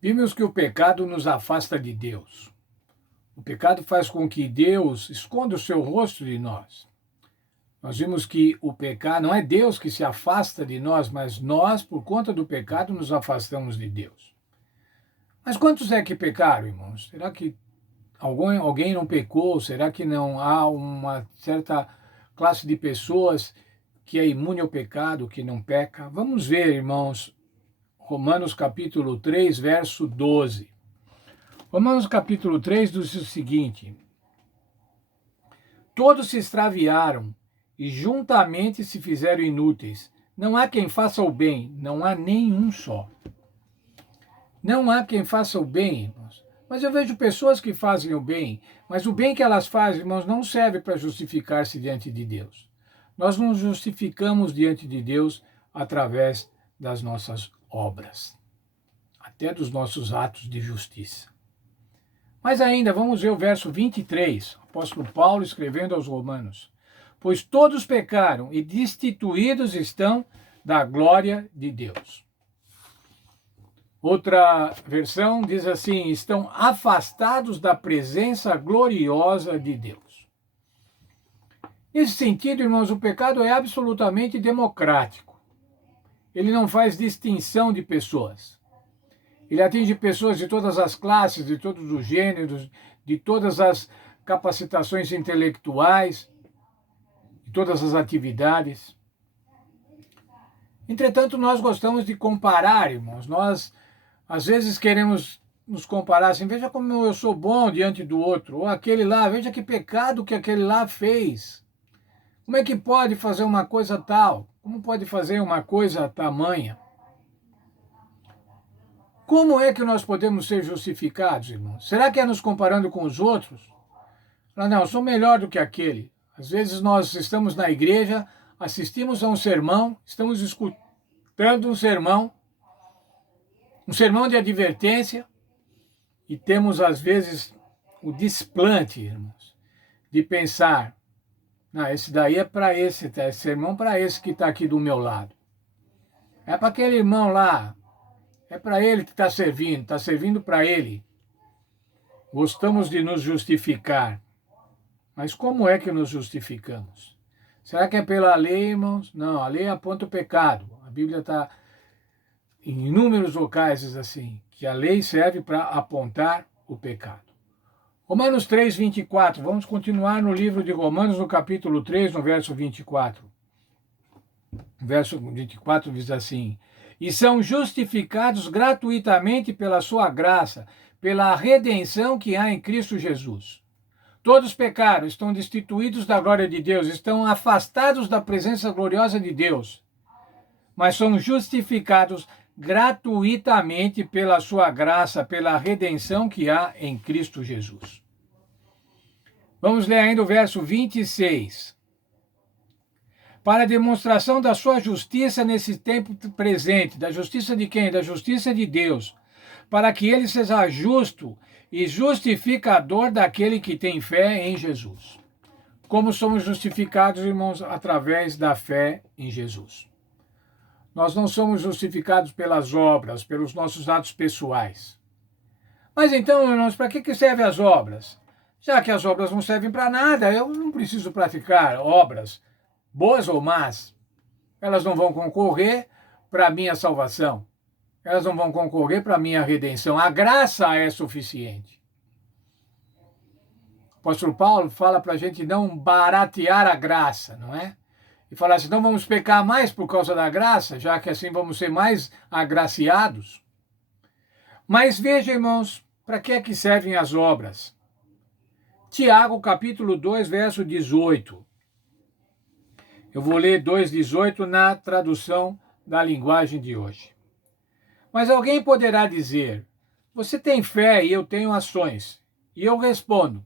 Vimos que o pecado nos afasta de Deus. O pecado faz com que Deus esconda o seu rosto de nós. Nós vimos que o pecado não é Deus que se afasta de nós, mas nós, por conta do pecado, nos afastamos de Deus. Mas quantos é que pecaram, irmãos? Será que alguém não pecou? Será que não há uma certa classe de pessoas que é imune ao pecado, que não peca? Vamos ver, irmãos, Romanos capítulo 3, verso 12. Romanos capítulo 3 diz o seguinte: todos se extraviaram e juntamente se fizeram inúteis. Não há quem faça o bem, não há nenhum só. Não há quem faça o bem, irmãos. Mas eu vejo pessoas que fazem o bem, mas o bem que elas fazem, irmãos, não serve para justificar-se diante de Deus. Nós nos justificamos diante de Deus através das nossas obras, até dos nossos atos de justiça. Mas ainda, vamos ver o verso 23, o apóstolo Paulo escrevendo aos Romanos. Pois todos pecaram e destituídos estão da glória de Deus. Outra versão diz assim: estão afastados da presença gloriosa de Deus. Nesse sentido, irmãos, o pecado é absolutamente democrático. Ele não faz distinção de pessoas. Ele atinge pessoas de todas as classes, de todos os gêneros, de todas as capacitações intelectuais, de todas as atividades. Entretanto, nós gostamos de comparar, irmãos. Nós, às vezes, queremos nos comparar assim: veja como eu sou bom diante do outro, ou aquele lá, veja que pecado que aquele lá fez. Como é que pode fazer uma coisa tal? Como pode fazer uma coisa tamanha? Como é que nós podemos ser justificados, irmãos? Será que é nos comparando com os outros? Não, eu sou melhor do que aquele. Às vezes nós estamos na igreja, assistimos a um sermão, estamos escutando um sermão de advertência, e temos às vezes o desplante, irmãos, de pensar: não, esse daí é para esse sermão para esse que está aqui do meu lado. É para aquele irmão lá. É para ele que está servindo para ele. Gostamos de nos justificar. Mas como é que nos justificamos? Será que é pela lei, irmãos? Não, a lei aponta o pecado. A Bíblia está em inúmeros locais diz assim, que a lei serve para apontar o pecado. Romanos 3, 24. Vamos continuar no livro de Romanos, no capítulo 3, no verso 24. O verso 24 diz assim: e são justificados gratuitamente pela sua graça, pela redenção que há em Cristo Jesus. Todos pecaram, estão destituídos da glória de Deus, estão afastados da presença gloriosa de Deus, mas são justificados gratuitamente pela sua graça, pela redenção que há em Cristo Jesus. Vamos ler ainda o verso 26. Para a demonstração da sua justiça nesse tempo presente. Da justiça de quem? Da justiça de Deus. Para que ele seja justo e justificador daquele que tem fé em Jesus. Como somos justificados, irmãos? Através da fé em Jesus. Nós não somos justificados pelas obras, pelos nossos atos pessoais. Mas então, irmãos, para que servem as obras? Já que as obras não servem para nada, eu não preciso praticar obras, boas ou más. Elas não vão concorrer para a minha salvação. Elas não vão concorrer para a minha redenção. A graça é suficiente. O apóstolo Paulo fala para a gente não baratear a graça, não é? E falar assim: não vamos pecar mais por causa da graça, já que assim vamos ser mais agraciados. Mas veja, irmãos, para que é que servem as obras? Tiago, capítulo 2, verso 18. Eu vou ler 2,18 na tradução da linguagem de hoje. Mas alguém poderá dizer: você tem fé e eu tenho ações. E eu respondo: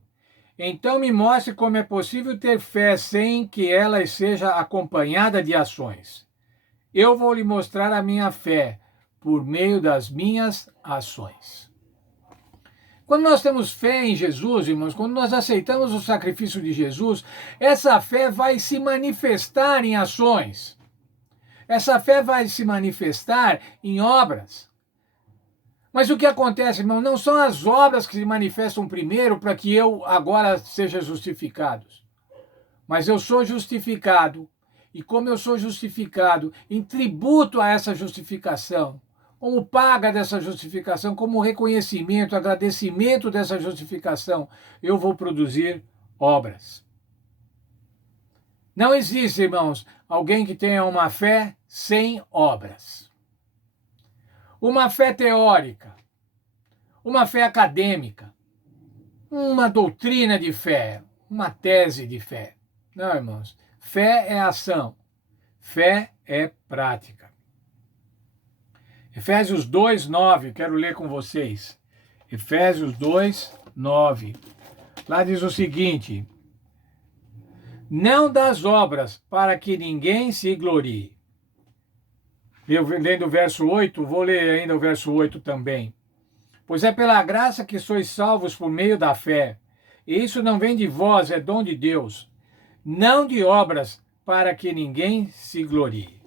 então me mostre como é possível ter fé sem que ela seja acompanhada de ações. Eu vou lhe mostrar a minha fé por meio das minhas ações. Quando nós temos fé em Jesus, irmãos, quando nós aceitamos o sacrifício de Jesus, essa fé vai se manifestar em ações. Essa fé vai se manifestar em obras. Mas o que acontece, irmão, não são as obras que se manifestam primeiro para que eu agora seja justificado. Mas eu sou justificado. E como eu sou justificado, em tributo a essa justificação, como paga dessa justificação, como reconhecimento, agradecimento dessa justificação, eu vou produzir obras. Não existe, irmãos, alguém que tenha uma fé sem obras. Uma fé teórica, uma fé acadêmica, uma doutrina de fé, uma tese de fé. Não, irmãos. Fé é ação. Fé é prática. Efésios 2:9, quero ler com vocês. Efésios 2:9. Lá diz o seguinte: não das obras, para que ninguém se glorie. Eu lendo o verso 8, vou ler ainda o verso 8 também. Pois é pela graça que sois salvos por meio da fé. E isso não vem de vós, é dom de Deus. Não de obras, para que ninguém se glorie.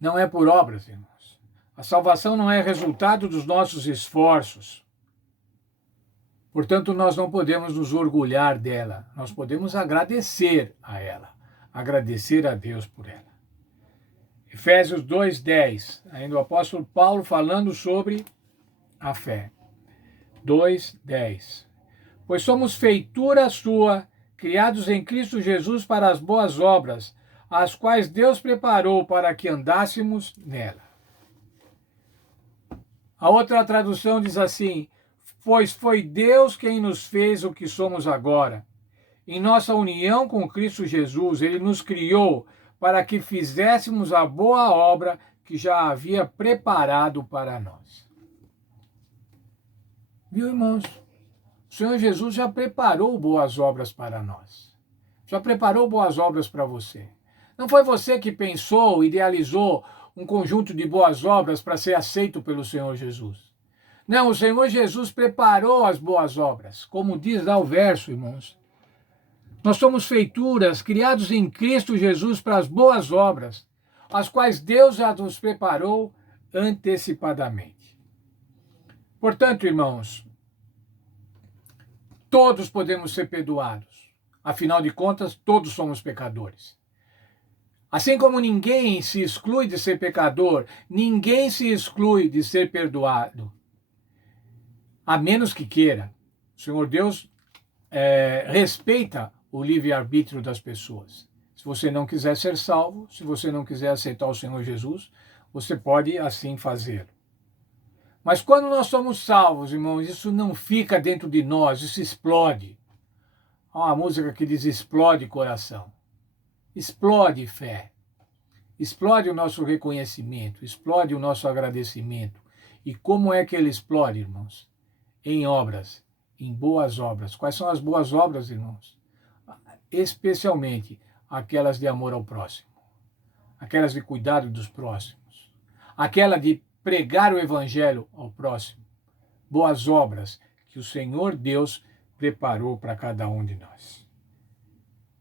Não é por obras, irmãos. A salvação não é resultado dos nossos esforços. Portanto, nós não podemos nos orgulhar dela. Nós podemos agradecer a ela. Agradecer a Deus por ela. Efésios 2:10. Ainda o apóstolo Paulo falando sobre a fé. 2:10. Pois somos feitura sua, criados em Cristo Jesus para as boas obras, as quais Deus preparou para que andássemos nela. A outra tradução diz assim: pois foi Deus quem nos fez o que somos agora. Em nossa união com Cristo Jesus, Ele nos criou para que fizéssemos a boa obra que já havia preparado para nós. Viu, irmãos? O Senhor Jesus já preparou boas obras para nós. Já preparou boas obras para você. Não foi você que pensou, idealizou um conjunto de boas obras para ser aceito pelo Senhor Jesus. Não, o Senhor Jesus preparou as boas obras. Como diz lá o verso, irmãos. Nós somos feituras, criados em Cristo Jesus para as boas obras, as quais Deus já nos preparou antecipadamente. Portanto, irmãos, todos podemos ser perdoados. Afinal de contas, todos somos pecadores. Assim como ninguém se exclui de ser pecador, ninguém se exclui de ser perdoado. A menos que queira. O Senhor Deus respeita o livre-arbítrio das pessoas. Se você não quiser ser salvo, se você não quiser aceitar o Senhor Jesus, você pode assim fazê-lo. Mas quando nós somos salvos, irmãos, isso não fica dentro de nós, isso explode. Há uma música que diz explode coração. Explode fé. Explode o nosso reconhecimento, explode o nosso agradecimento. E como é que ele explode, irmãos? Em obras, em boas obras. Quais são as boas obras, irmãos? Especialmente aquelas de amor ao próximo, aquelas de cuidado dos próximos, aquela de pregar o evangelho ao próximo. Boas obras que o Senhor Deus preparou para cada um de nós.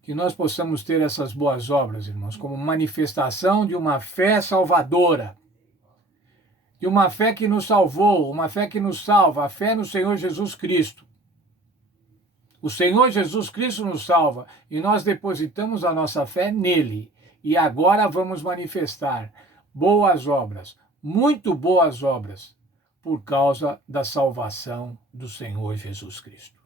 Que nós possamos ter essas boas obras, irmãos, como manifestação de uma fé salvadora, de uma fé que nos salvou, uma fé que nos salva, a fé no Senhor Jesus Cristo. O Senhor Jesus Cristo nos salva e nós depositamos a nossa fé nele. E agora vamos manifestar boas obras, muito boas obras, por causa da salvação do Senhor Jesus Cristo.